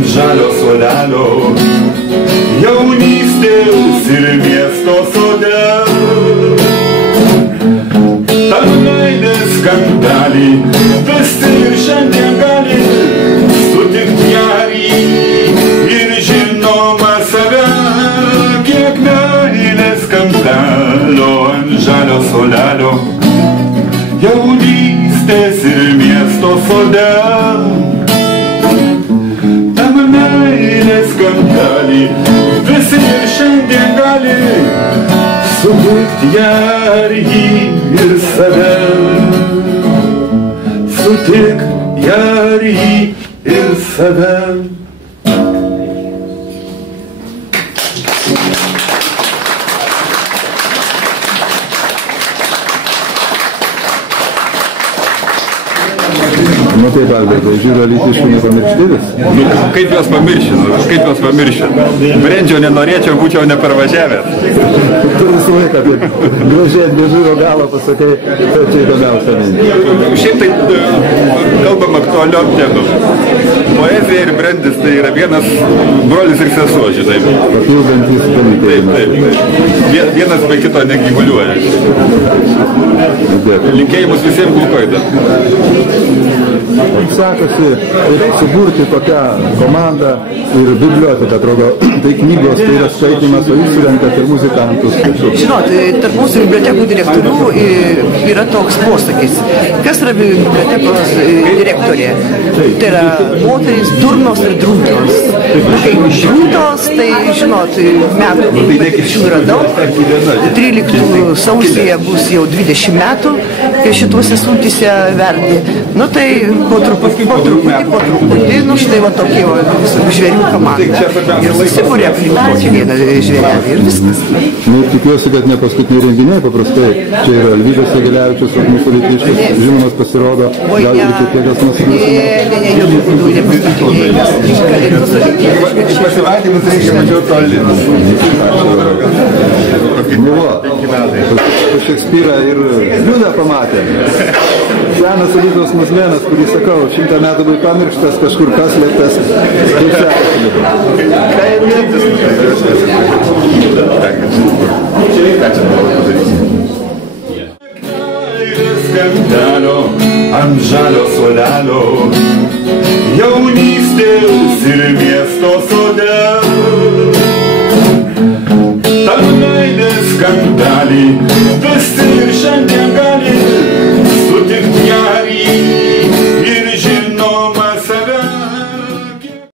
ant žalio suolelio, jaunystės ir miesto sode. Tą meilės skandalį visi ir šiandien gali sutikti jarį ir žinoma save, kiek meilės skandalio ant žalio suolelio, jaunystės ir miesto sode. Tam meilės skandalį visi ir šiandien gali sutikti jarį ir save. Sutik jarį ir save. Nu taip, Albertai, žiūriu, alytiškų nepamirštėlis. Kaip juos pamiršė? Brendžio nenorėčiau, būčiau neparvažiavęs. Tu visą laiką apie gražiai be žūro galo pasakai, tai čia įdomiausia mintį. Šiaip tai kalbam aktualiom temom. Poezija ir brendis tai yra vienas brolis ir sesuo, žinai. Papildantys dalykai. Taip. Vienas be kito negyvuliuoja. Linkėjimus visiems Glukoidą. Sekasi suburti tokią komandą ir biblioteką, atrodo, tai knygos, tai yra skaitymas, o jūs surenkat ir muzikantus. Žinot, tarp mūsų bibliotekų direktorių yra toks posakis. Kas yra bibliotekos direktorė? Tai yra moterys durnos ir drūtos. Kai drūtos, tai, žinot, metų šių yra daug. 13 sausyje bus jau 20 metų, kai šituose sultyse verdi. Nu tai po truputį, nu štai va tokie žvėrių komanda. Ir susibūrė aplink kokį vieną žvėrelį ir viskas. Nu, tikiuosi, kad ne paskutiniai renginiai, paprastai čia yra Alvydas Jagelevičius, mūsų Alytiškis, žinomas pasirodo, gal ir kiek kas nusiklauso. Ne, jokių būdų ne paskutiniai. Pasivadymus reikia mažiau toli. Nu va, Šekspyrą ir Liudą pamatė. Senas Alytaus Muzlėnas, kurį sakau, 100 metų buvo pamirštas, kažkur paslėptas. Kaip sekasi Liudą? Ką ir mintis? Ką čia noriu padaryti? Skandalio ant žalio suolelio, jaunystės ir miesto sode. Tą meilės skandalį visi ir šiandien gali